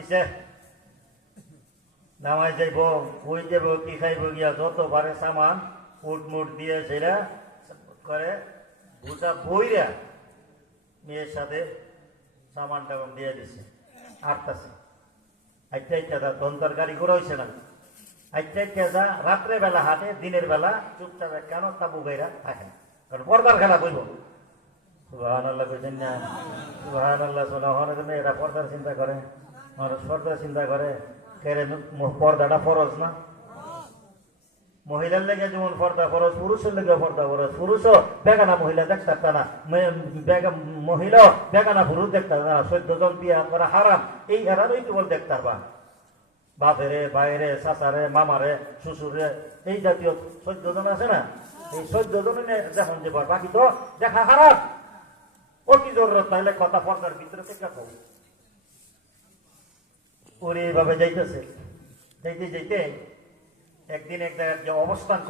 দিছে, নামাজ যাইব, ওই যাব, কি খাইব গিয়া যত পারে সামান উট মুট দিয়ে সেরা করে গোটা বইরা মেয়ের সাথে সামান টামান দিয়ে দিছে। আটটাছে আইটা আইটা যা তন তরকারি করে হয়েছে না, আইটা আইটা যা রাত্রে বেলা হাটে, দিনের বেলা চুপচাপ কেন তাবু গাইরা থাকে না, কারণ পর্দার খেলা কইব। সুবহানাল্লাহ কইছেন না? সুবহানাল্লাহ। শোনা হনে তুমি এটা পর্দার চিন্তা করে, মানুষ পর্দার চিন্তা করে, কেরে পর্দাটা ফরজ না? মহিলার লেগে যেমন পর্দা ফরজ, পুরুষের লেগে পর্দা ফরজ। পুরুষও বেগানা মহিলা দেখতে পারত না, মহিলা বেগানা পুরুষ দেখতে পারত না। 14 জন বিয়া করা হারাম, এই হারামই কেবল দেখতে পারবা। বাপেরে, বাইরে, চাচারে, মামারে, শ্বশুরে, এই জাতীয় 14 জন আছে না, এই 14 জন দেখুন যে বাকি তো দেখা হারাম। ও কি জরুরত তাহলে কথা পর্দার ভিতরে থেকে ওরে এইভাবে যাইতেছে, যাইতে যাইতে একদিন এক জায়গায় যে অবস্থান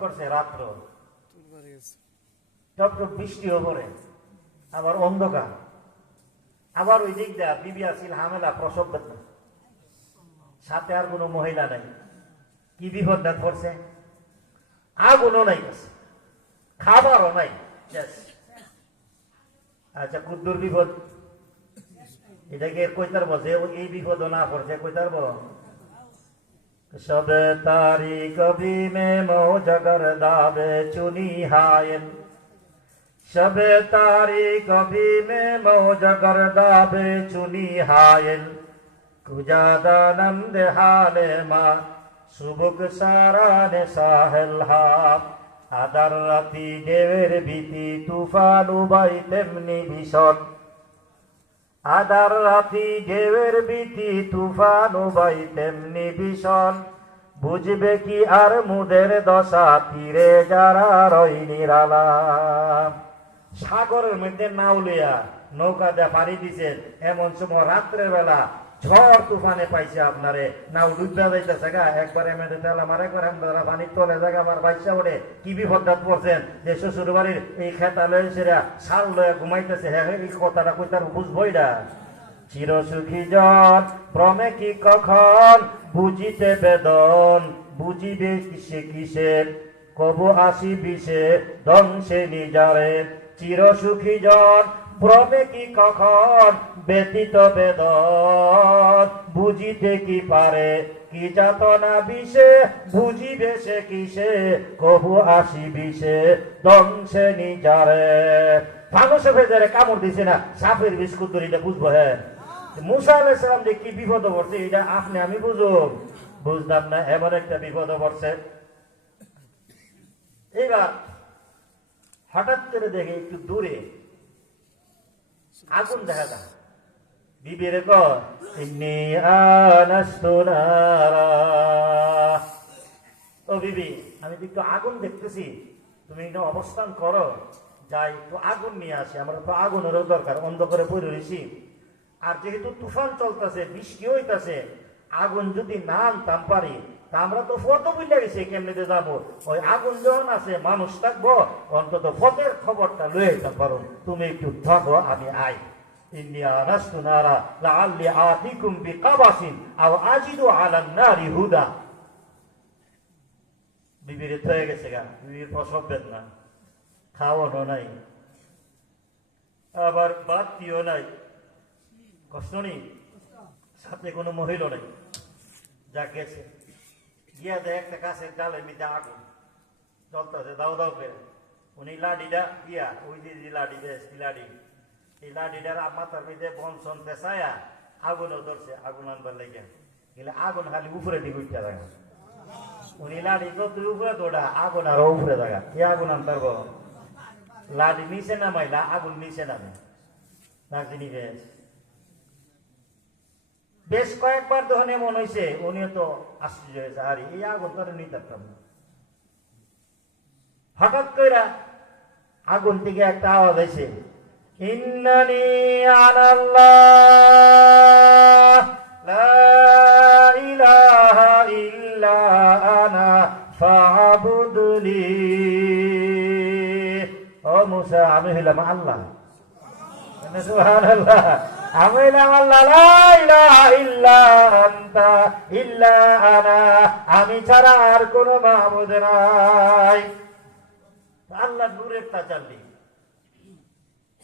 করছে রাত্র, টপ বৃষ্টিও পড়ে, আবার অন্ধকার, আবার ওই দিক দেয়া বিবি আসিল হামেলা, প্রসব বেদনা, সাথে আর কোনো মহিলা নাই। কি বিপদ না পড়ছে, আগুনও নাই, খাবারও নাই। আচ্ছা, কুদ্দুর বিপদ এটাকে কইতার বসে, এই বিপদ না পড়ছে কইতার বল। সবে তারি কবি মে মৌজগর দাবে চুনি হায়েন, সবে তারি কবি মে মৌজগর দাবে চুনি হায়েন, কুজাদানন্দ হালে মা সুবুক সারানে সাহেল হাব। আদার রাতি ঢেউয়ের ভীতি, তুফান উবাই তেমনি ভীষণ। আদার রাতি ঢেউয়ের ভীতি, তুফান উবাই তেমনি ভীষণ। বুঝবে কি আর মুদের দশা, তীরে যারা রই নিরালাম। সাগরের মধ্যে নাও লইয়া নৌকা দিয়ে পাড়ি দিছেন, এমন সময় রাত্রের বেলা ঝড় তুফানে পাইছে আপনারে, নাও ডুববা যাইতেছে গা, একবারে মেয়েদের তেলাম আর একবার পানির তলে জায়গা আমার বাইসা ওঠে। কি বিপদাত পড়ছেন যে শ্বশুর বাড়ির এই খেতা লয়ে সেরা শাল লয়ে ঘুমাইতেছে, হ্যাঁ এই কথাটা কই তার বুঝবই না। চির সুখী জন ভ্রমে কি কখন, বুঝিতে বেদন বুঝিবে কিসে কিসে, কবু আসি বিষে ধ্বংসে নিজারে। চির সুখী জন ভ্রমে কি কখন, ব্যতীত বেদন বুঝিতে কি পারে, কি যাতনা বিষে বুঝিবে সে কিসে, কবু আসি বিষে ধ্বংসে নিজারে। ফানুসে ফেজারে কামড় দিছে না, সাপের বিস্কুট এটা বুঝবো। হ্যাঁ, মুসা আলাইহিস সালাম যে কি বিপদ পড়ছে এটা আপনি আমি বুঝলাম না, এমন একটা বিপদ পড়ছে। এবার হঠাৎ করে দেখে একটু দূরে আগুন দেখা যায়। বিবি রে ইন্নী আনাস্তু নারা, ও বিবি আমি তো একটু আগুন দেখতেছি, তুমি একটু অবস্থান করো, যাই একটু আগুন নিয়ে আসি, আমার তো আগুনেরও দরকার, অন্ধকারে পড়ে রয়েছি। আর যেহেতু তুফান চলতেছে, বৃষ্টি হইতাছে, আগুন যদি না আনতাম পারি তা আমরা তো ফটো বুঝে গেছি কেমনিতে যাবো। ওই আগুন যখন আছে মানুষ থাকবো, অন্তত ফটের খবরটা লয়ে যেতে পারো, তুমি একটু থাকো আমি আই। ইন্নিয়া নাস্তু নারা লাআল্লি আতিকুম বিকাবাসিন আও আজিদু আলান নারি হুদা। বিবির হয়ে গেছে গা, বিবির প্রসব বেদনা, খাওয়ানো নাই, আবার বাতিও নাই, কষ্ট নেই, সাথে কোনো মহিলা নেই। যা গেছে গিয়া দেয় একটা গাছের ডালের মধ্যে আগুন জ্বলতেছে, দাও দাও করে। উনি লাঠিটা গিয়া ওই যে লাঠি লাঠি, এই লাঠিটার মাথার মধ্যে বনসন পেঁচায়া আগুনও ধরছে, আগুন আনবার লেগে গেলে আগুন খালি উপরে দিকে উঠতে থাকে। উনি লাঠি যত উপরে তোটা আগুন আরো উপরে থাকা, কি আগুন আনতার বল, লাঠি নিচে নামাইলা আগুন নিচে নামে না চিনি গেছে। বেশ কয়েকবার যখন এমন হয়েছে উনিও তো আশ্চর্য হয়েছে, আরে এই আগুন তো নিতে পারতাম না। হঠাৎ করে আগুন থেকে একটা আওয়াজ হয়েছে, ইন্নানি আনাল্লাহ লা ইলাহা ইল্লা আনা ফা'বুদনি। ও মুসা, আমি হইলাম আল্লাহ। সুবহানাল্লাহ, আমি হইলাম আল্লাহ লা ইলাহা ইল্লা আনতা ইল্লা আনা, আমি ছাড়া আর কোনো মাবুদ নাই। আল্লাহ নূরের তাজাল্লি।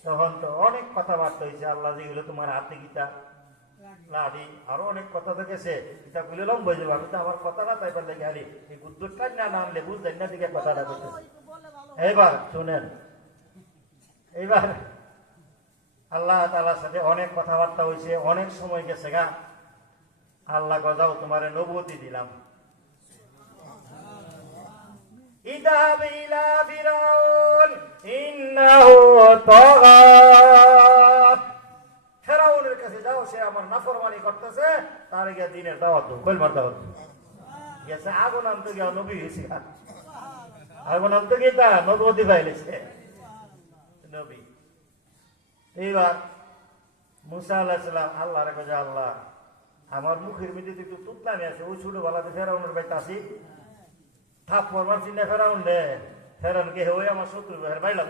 তখন তো অনেক কথাবার্তা হয়েছে, আল্লাহ যেগুলো তোমার হাতে গীতা লাড়ি আরো অনেক কথা তো গেছে, এটা গুলো লম্ব হয়ে যাবো। আমি তো আমার কথাটা তাই পারলে গেলি এই গুদ্দুরটা না আনলে বুঝলেন না দিকে কথাটা বলতে। এবার শুনেন, এইবার আল্লাহ তাআলার সাথে অনেক কথাবার্তা হয়েছে, অনেক সময় গেছে গা। আল্লাহ গজাও তোমার নবুয়তি দিলাম, ইযহাব ইলা ফিরাউন ইন্নাহু তাগা, ফেরাউনের কাছে যাও, সে আমার নাফরমানি করতেছে, তার গিয়ে দিনের দাওয়াত দাও, কলমার দাওয়াত গেছে। আগুন আনতে গিয়ে নবী হয়েছে, আগুন আনতে গিয়ে তা নবুয়তি পাইলেছে নবী। এইবার মুসা আলাইহিস সালাম আল্লাহ রেখে যে আল্লাহ আমার মুখের মধ্যে একটু তুতলামি আছে, ওই ছোটবেলাতে ফেরাউনের বাড়িতে আসি, থাপ্পড় মারছি না ফেরাউন রে, ফেরাউনকে ওই আমার শত্রু বাইলাম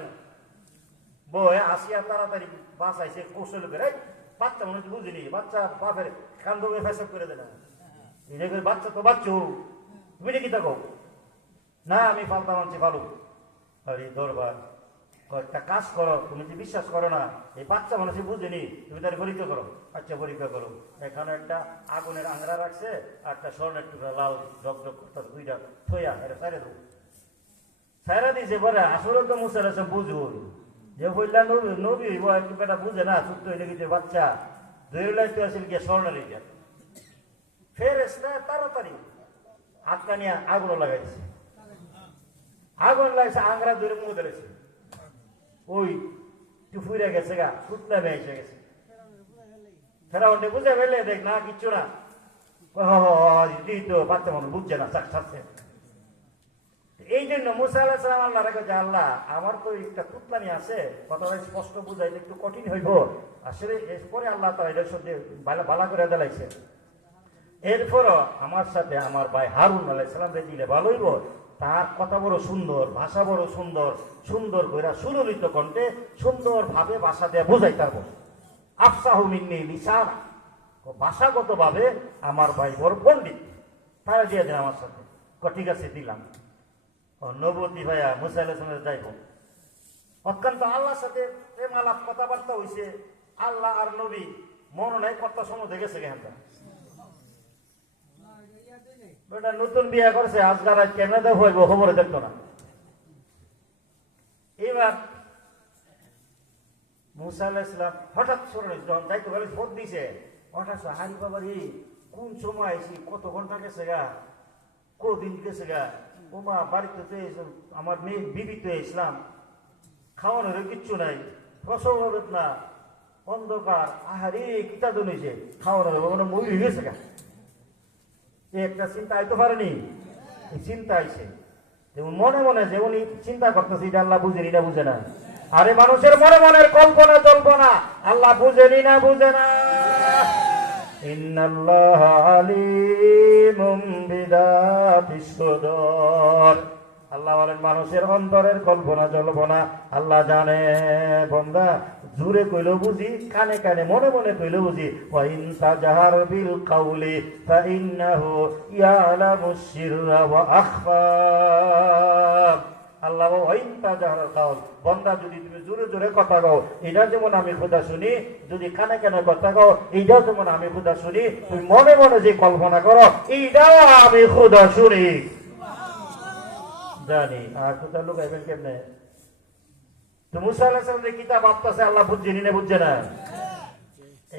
বই আসিয়া তাড়াতাড়ি বাঁচাইছে কৌশল করে। বাচ্চা মনে হচ্ছে বুঝিনি, বাচ্চা বাপের কান্দ ফেসব করে দেয় না, বাচ্চা তো বাচ্চু, তুমি কি থাকো না, আমি পাল্টা মানছি ভালো। আরে দরবার একটা কাজ করো, তুমি যে বিশ্বাস করো না, এই বাচ্চা মানুষ বুঝেনি, তুমি তার পরীক্ষা করো। আচ্ছা পরীক্ষা করো। এখানে একটা আগুনের আংরা রাখছে, আর একটা স্বর্ণের টুকরা লাল ঝকঝক করতে দুইটা থইয়া এটা সাইরে দেবো, সাইরা দিয়েছে। পরে আসলে তো মুসা আলাইহিস বুঝবো যে বললা নবী নবী একটু বেটা বুঝে না, ছোট্ট হয়ে গেছে বাচ্চা, দুই লাইতে আসলে গিয়ে স্বর্ণ লিখে ফেরেশতা তাড়াতাড়ি হাতটা নিয়ে আগুন লাগাইছে, আগুন লাগছে, আংরা ধরে মুখ ধরেছে, ওই টুফুরে গেছে গা, সুতলা এসে গেছে। ফেরাউনটা বুঝে ফেলে দেখ না কিচ্ছু না, তো বাচ্চা মানুষ বুঝছে না, ছাড়ছে। এই জন্য মুসা আলাইহিস সালাম আল্লাহ রেখে যে আল্লাহ আমার তো একটা তুতলানি আছে, কথাটা স্পষ্ট বুঝাইলে একটু কঠিন হইব। আসলে এরপরে আল্লাহ তাআলা এটা সত্যি বালা করে দিলাইছে। এরপরও আমার সাথে আমার ভাই হারুন আলাইহিস সালাম রে দিলে ভালো হইব। তার কথা বড় সুন্দর, ভাষা বড় সুন্দর, সুন্দর করে সুললিত কণ্ঠে সুন্দর ভাবে ভাষা দিয়ে বোঝাই পারবো। আফসাহু মিন্নি লিসানা, ভাষাগত ভাবে আমার ভাই বড় পণ্ডিত, তারা দিয়ে দেন আমার সাথে। ঠিক আছে দিলাম। নবুয়তি ভাইয়া মুসা আলাইহিস সালাম যাইব, অত্যন্ত আল্লাহর সাথে প্রেম আলাপ কথাবার্তা হইছে। আল্লাহ আর নবী মন নাই কর্তা সমুদ্রে গেছে কেন, নতুন বিয়ে করছে, আজকাল কেমনে হইব খবরে দেখতো না। এবার মুসা আলাইহিস সালাম হঠাৎ সরে যখন যাইতে পারে ভোট দিছে, হঠাৎ হারি বাবার এই কোন সময় আইসি, কত ঘন্টা গেছে গা, কদিন গেছে গা, ওমা বাড়িতে তো আমার মেয়ে বিবি তো ইসলাম, খাওয়ানোর কিচ্ছু নাই, প্রসব হবে না, অন্ধকার, আহারে কিতা দনিছে, খাওয়ানোর মানে মই হয়ে গেছে গা। একটা চিন্তা আইতে পারেনি, চিন্তা আইছে মনে মনে, যে উনি চিন্তা করতেছে এটা আল্লাহ বুঝেনি না বুঝে না। আরে মানুষের মনে মনের কল্পনা জল্পনা আল্লাহ বুঝেনি না বুঝে না। ইন্নাল্লাহা আলিমুম বিযাতিস সুদূর, আল্লাহ বলেন মানুষের অন্তরের কল্পনা জল্পনা আল্লাহ জানে। বান্দা জুরে কইলো বুঝি, কানে কানে মনে মনে কইলো বুঝি। ওয়া ইন তাজহার বিল কাউলি ফাইন্নাহু ইয়ালামুস সিররা ওয়া আখফা, আল্লাহ ওয়া ইন তাজহার কাউল, বান্দা যদি তুমি জোরে জোরে কথা কও এটা যেমন আমি খোদা শুনি, যদি কানে কানে কথা কও এইটাও যেমন আমি খোদা শুনি, তুমি মনে মনে যে কল্পনা করো এইটাও আমি খোদা শুনি জানি। আর কোথাও লুকাইবেন কেমনে? তো মুসা আলাইহিস সালামের কিতাব ভাবতেছে আল্লাহ বুঝছেনি না বুঝছে না।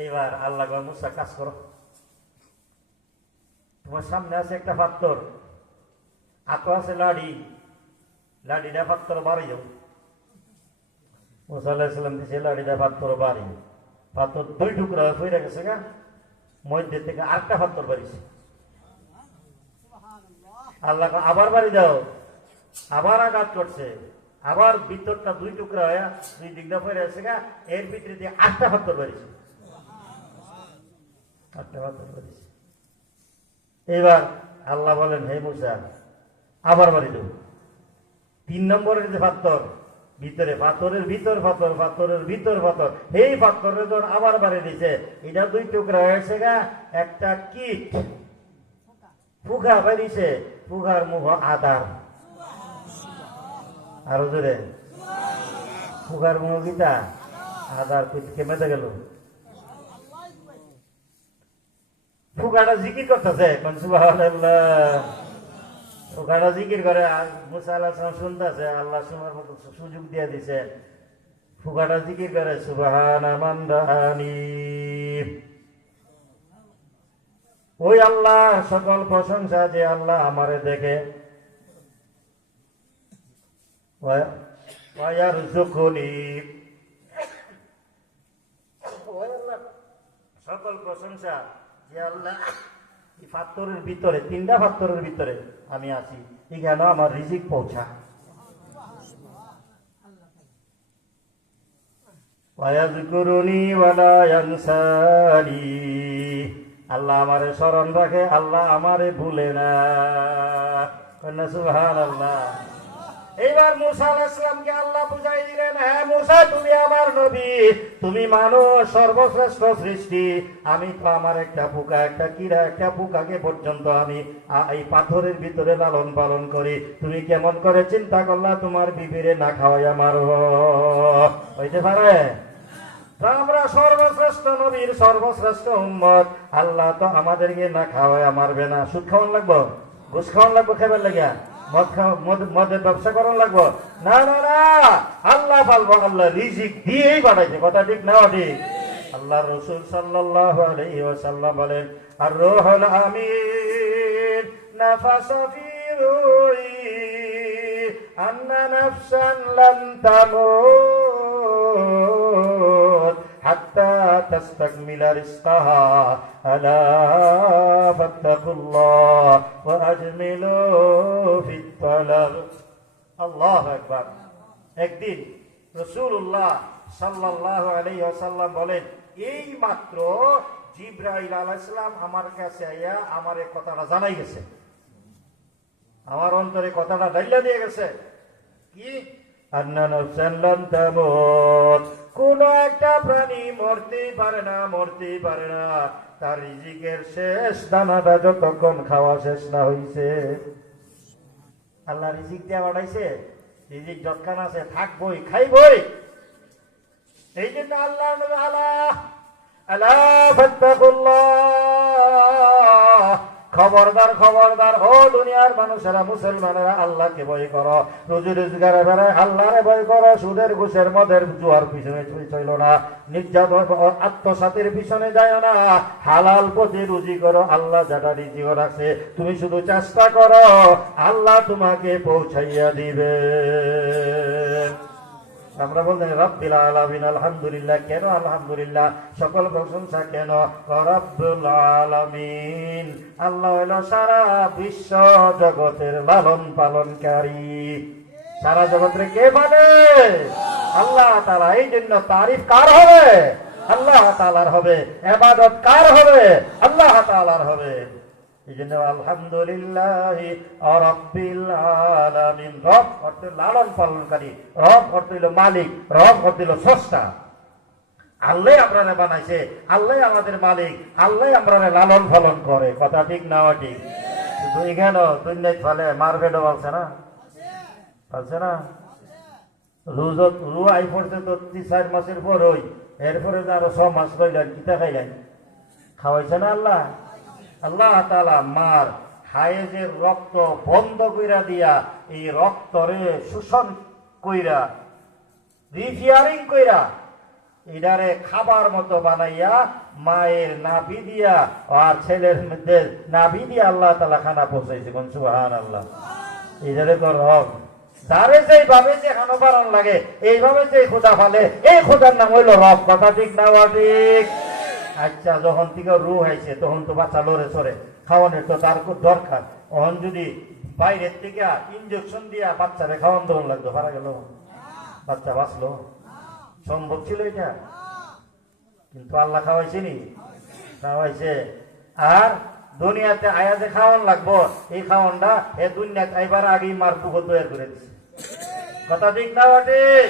এইবার আল্লাহ কয় মুসা কাজ করো, তোমার সামনে আছে একটা পাথর, হাতে আছে লাঠি, লাঠিটা পাথর বাড়ি যাও। মুসা আলাইহিস সালাম দিছে লাঠিটা পাথর বাড়ি, পাথর দুই টুকরা হয়ে গেছে গা, মধ্যে থেকে আরেকটা পাথর বাড়িছে। আল্লাহ আবার বাড়ি দাও, আবার আঘাত করছে, আবার ভিতরটা দুই টুকরা হয়ে দুই দিকটা পড়ে আছে গা, এর ভিতরে দিয়ে আটটা পাথর বাড়িছে, আটটা পাথর বাড়িছে। এবার আল্লাহ বলেন হে মুসা আবার বাড়ি দেব। 3 নম্বরের যে পাথর ভিতরে পাথরের ভিতর পাথর, পাথরের ভিতর পাথর, এই পাথরের জন আবার বাড়ি দিছে, এটা 2 টুকরা হয়েছে গা, একটা কিট ফুকা বাড়িছে, ফুকার মুখ আদার, আরো জোরে ফুকার মুখ গীতা আদার কেমেতে গেল, ফুকাটা জিকির করতেছে, সুবহানাল্লাহ, ফুকাটা জিকির করে, মুসা আলাইহিস সালাম শুনতেছে, আল্লাহ শোনার মতো সুযোগ দিয়ে দিছে, ফুকাটা জিকির করে, সুবহানা মান রাআনি, ওই আল্লাহ সকল প্রশংসা যে আল্লাহ আমারে দেখে, সকল প্রশংসা যে আল্লাহ এই পাথরের ভিতরে, 3টা পাথরের ভিতরে আমি আছি, এখানে আমার রিজিক পৌঁছা, ওয়ায়াযকুরুনি ওয়ালা ইয়ানসানি, আল্লাহ আমারে স্মরণ রাখে, আল্লাহ আমারে ভুলে না, সুবহানাল্লাহ। এইবার মুসা আলাইহিস সালামকে আল্লাহ বুঝাই দিলেন, হ্যাঁ মুসা, তুমি আমার নবী, তুমি মানুষ সর্বশ্রেষ্ঠ সৃষ্টি, আমি তো আমার একটা পোকা, একটা কিরা, একটা পোকাকে পর্যন্ত আমি এই পাথরের ভিতরে লালন পালন করি, তুমি কেমন করে চিন্তা করলা তোমার বিবিরে না খাওয়াই আমার হইতে পারে? আমরা সর্বশ্রেষ্ঠ নবীর সর্বশ্রেষ্ঠ উম্মত, আল্লাহ তো আমাদেরকে না খাওয়ায় মারবে না। সুদ খাওয়ান লাগবো, ঘুষ খাওয়ান লাগবো, খাবার লাগিয়া মদের ব্যবসা করার লাগবো না, না না, আল্লাহ পালবো, আল্লাহ রিজিক দিয়েই পাঠাইছে, কথা ঠিক না ঠিক? আল্লাহ রাসূল সাল্লাল্লাহু আলাইহি ওয়াসাল্লাম বলেন, আর রূহুল আমিন নাফাসা ফি রূহি আন্না নাফসান লান তামুত হাত্তা তাস্তাকমিলা রিজকাহা আলা ফাত্তাকুল্লাহ ওয়া আজমিলু ফিত তালাব। আল্লাহু আকবার। একদিন রাসূলুল্লাহ সাল্লাল্লাহু আলাইহি ওয়াসাল্লাম বলেন, এই মাত্র জিবরাইল আলাইহিস সালাম আমার কাছে আইয়া আমার এই কথাটা জানাই গেছে, আমার অন্তরে কথাটা ডাইলা দিয়ে গেছে, কি আন্না নাফসান লান তামুত, কোন একটা প্রাণী মরতেই পারে না, মরতেই পারে না, তার রিজিকের শেষ দানাটা যতক্ষণ খাওয়া শেষ না হইছে। আল্লাহ রিজিক দিয়া বাড়াইছে, রিজিক যতক্ষণ আছে থাকবই, খাইবই। এই জন্য আল্লাহ আলা ফাত্তাকুল্লাহ, খবরদার খবরদার ও দুনিয়ার মানুষেরা, মুসলমানেরা, আল্লাহকে ভয় করো, রুজি রোজগারে বেড়ায় আল্লাহরে ভয় করো, সুদের ঘুষের মদের জুয়ার পিছনে চইল না, নির্যাতন আত্মসাতের পিছনে যায় না, হালাল পথে রুজি করো, আল্লাহ যাটা রিজিক রাখছে তুমি শুধু চেষ্টা করো, আল্লাহ তোমাকে পৌঁছাইয়া দিবে। আমরা বলতেন রব্বিল আলামিন, আলহামদুলিল্লাহ। কেন আলহামদুলিল্লাহ? সকল প্রশংসা কেন? রব্বুল আলামিন, আল্লাহ হলো সারা বিশ্ব জগতের লালন পালনকারী। সারা জগতের কে মানে? আল্লাহ তাআলা। এই জন্য তারিফ কার হবে? আল্লাহ তাআলার হবে। ইবাদত কার হবে? আল্লাহ তাআলার হবে। এই জন্য আলহামদুলিল্লাহ রাব্বিল আলামিন। রব অর্থ লালন পালনকারী, রব অর্থ হইল মালিক, রব অর্থ হইল স্রষ্টা। আল্লাহ আপনারা বানাইছে, আল্লাহ আমাদের মালিক, আল্লাহ আপনারা লালন পালন করে। কথা ঠিক না ঠিক? শুধু এখানে দুনিয়ায় ফলে মারবেডও বলছে না, বলছে না, রু আই পড়ছে তো 3-4 মাসের পর হই, এরপরে আরো 6 মাস রইলেন, কিতা খাইলেন? খাওয়াইছে না আল্লাহ? আল্লাহ তাআলা মার হায়েজের রক্ত বন্ধ কইরা দিয়া, এই রক্তরে শোষণ কইরা, রিফিয়ারিং কইরা, এটারে খাবার মতো বানাইয়া মায়ের নাভি দিয়া আর ছেলের মধ্যে নাভি দিয়া আল্লাহ তাআলা খানা পৌঁছাইছে। কোন সুবহানাল্লাহ। এটারে তো রব, যারে যেইভাবে যে খানো বানান লাগে, এইভাবে যে খোদা ফালে, এই খোদার নাম হইল রব। কথা ঠিক না ঠিক? আচ্ছা, যখন থেকে রু হয়েছে তখন তো বাচ্চা লড়ে চড়ে, খাওয়ানোর তো তার খুব দরকার। তখন যদি বাইরের থেকে ইঞ্জেকশন দিয়া বাচ্চারে খাওয়ান দেওয়ান লাগতো, পারা গেল? বাচ্চা বাঁচলো? সম্ভব ছিল এটা? কিন্তু আল্লাহ খাওয়াইছে নি? খাওয়াইছে। আর দুনিয়াতে আয়া যে খাওয়ান লাগবো, এই খাওয়ানটা এ দুনিয়াতে আইবার আগেই মার পুকুর তৈরি করে দিচ্ছে। কথা ঠিক না ঠিক?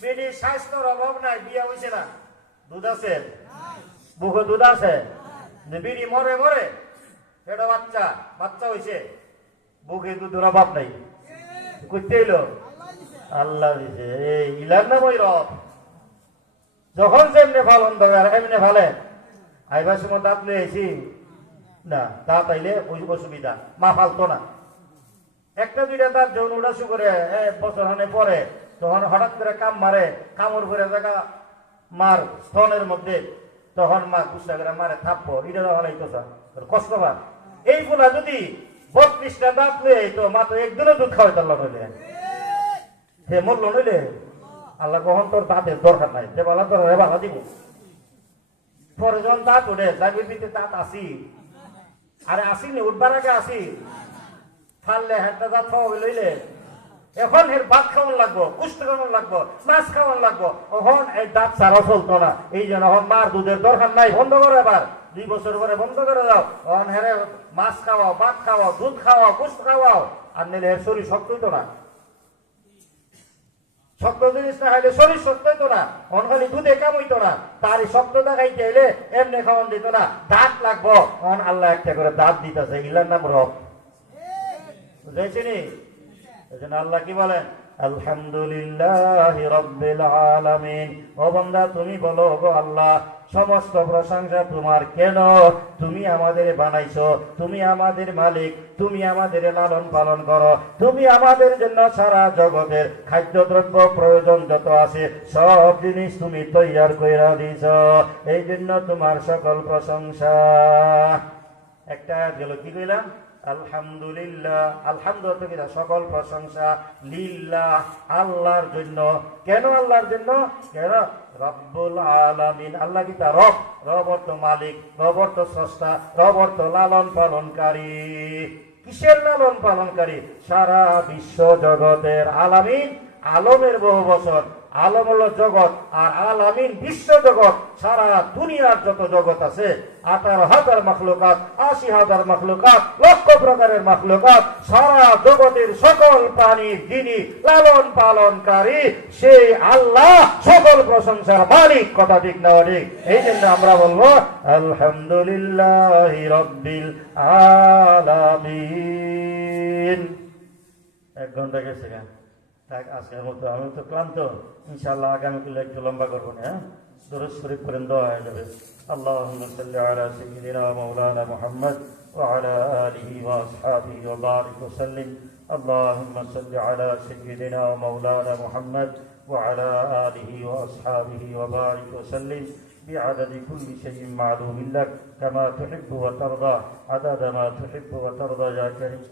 বিড়ি স্বাস্থ্যর অভাব নাই, বিয়া হয়েছে না, দুধ আছে, বুকে দুধ আছে, যে বিড়ি মরে মরে, এটা বাচ্চা বাচ্চা হয়েছে, বুকে দুধের অভাব নাই, করতে এলো আল্লাহ দিছে। এই ইলার নাম ওই রব, যখন যেমনে ভাল অন্ধকার এমনি ভালে। আইবার সময় দাঁত লয়ে আইছি না, দাঁত আইলে ওই অসুবিধা, মা ফালতো না। একটা দুইটা দাঁত যখন উড়াশু করে বছর হানে পরে, তখন হঠাৎ করে কাম মারে, কামড় করে দেখা মার স্তনের মধ্যে, তখন মা গুসা করে মারে থাপ্প, এটা হলাইতো কষ্ট পান। এই ফুলা যদি 32টা দাঁত লয়ে তো মা তো একদিনও দুধ খাওয়াইতে আল্লাহ নইলে, হে মরল নইলে আল্লাহ কখন তোর দাঁতের দরকার নাই, সে বলা তোর বাধা দিব। পরে যখন দাঁত উঠে জাগির ভিতরে দাঁত আসি, আরে আসিনি উঠবার আগে আসি, ফাললে একটা দাঁত খাওয়া লইলে এখন এর ভাত খাওয়ান লাগবো, কুষ্ট খাওয়ান লাগবো, মাছ খাওয়ান লাগবো, এখন এই দাঁত ছাড়া চলতো না। এই জন্য এখন মার দুধের দরকার নাই, বন্ধ করো এবার, 2 বছর পরে বন্ধ করে দাও। এখন হেরে মাছ খাওয়াও, ভাত খাওয়াও, দুধ খাওয়াও, কুষ্ট খাওয়াও, আর নিলে এর শরীর শক্ত হইতো না। শক্ত জিনিস না খাইলে শরীর শক্ত হইতো না, খালি দুধে কাম হইতো না। তার এই শক্ততা খাইতে হইলে এমনি খাওয়ান দিত না, দাঁত লাগবো। এখন আল্লাহ একটা করে দাঁত দিতেছে, ইলার নাম রব, বুঝাইছিনি? আল্লাহ কি বলেন? আলহামদুলিল্লাহি রাব্বিল আলামিন। ও বান্দা তুমি বলো, গো আল্লাহ সমস্ত প্রশংসা তোমার। কেন? তুমি আমাদের বানাইছো, তুমি আমাদের মালিক, তুমি আমাদের লালন পালন করো, তুমি আমাদের জন্য সারা জগতের খাদ্যদ্রব্য প্রয়োজন যত আছে সব জিনিস তুমি তৈয়ার কইরা দিছ, এই জন্য তোমার সকল প্রশংসা। একটা গেল, কি কইলাম? আলহামদুলিল্লাহ। আলহামদুলিল্লাহ সকল প্রশংসা, লিল্লাহ আল্লাহর জন্য। কেন আল্লাহর জন্য? কেন? রব্বুল আলামিন, আল্লাহ কি তা রব? রব অর্থ মালিক, রব অর্থ স্রষ্টা, রব অর্থ লালন পালনকারী। কিসের লালন পালনকারী? সারা বিশ্ব জগতের। আলামিন আলমের বহু বছর, আলম হলো জগৎ, আর আলামিন বিশ্ব জগৎ। সারা দুনিয়ার যত জগৎ আছে, 18,000 মাখলুকাত, 80,000 মাখলুকাত, লক্ষ প্রকারের মাখলুকাত, সারা জগতের সকল প্রাণীর যিনি লালন পালনকারী, সেই আল্লাহ সকল প্রশংসার মালিক। কথা ঠিক না ঠিক? এই জন্য আমরা বলবো আলহামদুলিল্লাহি রাব্বিল আলামিন। 1 ঘন্টা গেছে কেন? আজকের মতো আমি তো ক্লান্ত, ইনশাআল্লাহ আগামীকাল একটু লম্বা করবো না। দুরূদ শরীফ করেন, দোয়া হয়ে যাবে। আল্লাহুম্মা সাল্লি আলা সাইয়্যিদিনা মাওলানা মুহাম্মদ ওয়া আলা আলিহি ওয়া আসহাবিহি ওয়া বারিক ওয়া সাল্লিম। আল্লাহুম্মা সাল্লি আলা সাইয়্যিদিনা মাওলানা মুহাম্মদ ওয়া আলা আলিহি ওয়া আসহাবিহি ওয়া বারিক ওয়া সাল্লিম بعدد كل شيء معلوم لك كما تحب وترضى عدد ما تحب وترضى يا كريم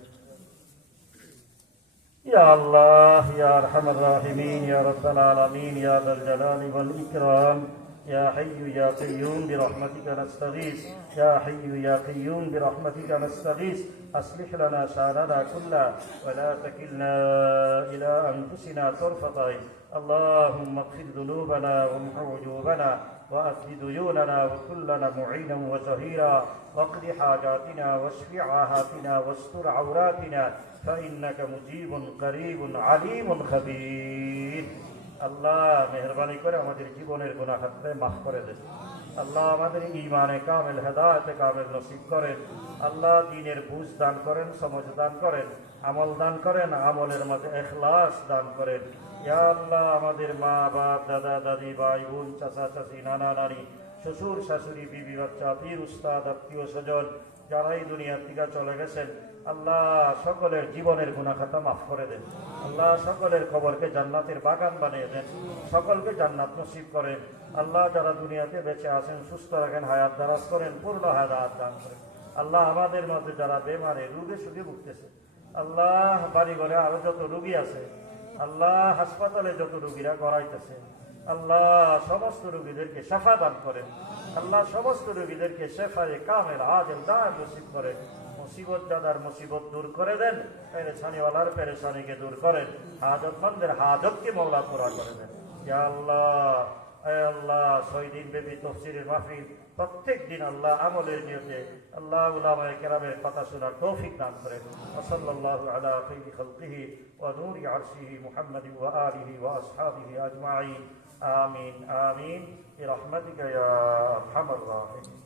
يا الله يا أرحم الراحمين يا رب العالمين يا ذا الجلال والإكرام يا حي يا قيوم برحمتك نستغيث يا حي يا قيوم برحمتك نستغيث أصلح لنا شأننا كله ولا تكلنا إلى أنفسنا طرفة عين اللهم اغفر ذنوبنا وامح عيوبنا وأسد ديوننا وكن لنا معينا وزهيرا واقض حاجاتنا واشف عاهاتنا واستر عوراتنا فإنك مجيب قريب عليم خبير আল্লাহ মেহেরবানি করে আমাদের জীবনের গুনাহ খাতা মাফ করে দেন। আল্লাহ আমাদের ঈমানে কামেল, হেদায়েতে কামেল নসিব করেন। আল্লাহ দ্বীনের বুঝ দান করেন, সমঝ দান করেন, আমল দান করেন, আমলের মধ্যে ইখলাস দান করেন। ইয়া আল্লাহ আমাদের মা বাপ, দাদা দাদি, ভাই বোন, চাচা চাচি, নানা নানি, শ্বশুর শাশুড়ি, বিবি বাচ্চা, পীর উস্তাদ, আত্মীয় স্বজন যারা এই দুনিয়ার থেকে চলে গেছেন, আল্লাহ সকলের জীবনের গুনাহ খাতা মাফ করে দেন। আল্লাহ সকলের কবরকে জান্নাতের বাগান বানিয়ে দেন, সকলকে জান্নাত নসিব করেন। আল্লাহ যারা দুনিয়াতে বেঁচে আছেন সুস্থ রাখেন, হায়াত দারাজ করেন, পূর্ণ হায়াত দান করেন। আল্লাহ আমাদের মধ্যে যারা বেমারে রোগে সুখে ভুগতেছে, আল্লাহ বাড়ি ঘরে আরো যত রোগী আছে, আল্লাহ হাসপাতালে যত রোগীরা গড়াইতেছে, আল্লাহ সমস্ত রোগীদেরকে শাফা দান করেন। আল্লাহ সমস্ত রোগীদেরকে শেফায়ে কামেল আজল দান নসিব করেন। মুসিবত দাদার মুসিবত দূর করে দেন, পেরেশানিওয়ালার পেরেশানিকে দূর করেন, হাজতমন্দের হাজতকে মওলা পুরা করে দেন। ইয়া আল্লাহ, এ আল্লাহ 6 দিন ব্যাপী তাফসীরের মাহফিল প্রত্যেক দিন আল্লাহ আমলের নিয়তে আল্লাহ উলামায়ে কেরামের কথা শোনার তৌফিক দান করেন। সাল্লাল্লাহু আলা খায়রি খালকিহি ওয়া নূরি আরশিহি মুহাম্মাদিন ওয়া আলিহি ওয়া আসহাবিহি আজমাইন। আমিন আমিন বিরহমাতিকা ইয়া আরহামার রাহিমিন।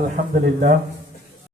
আলহামদুলিল্লাহ।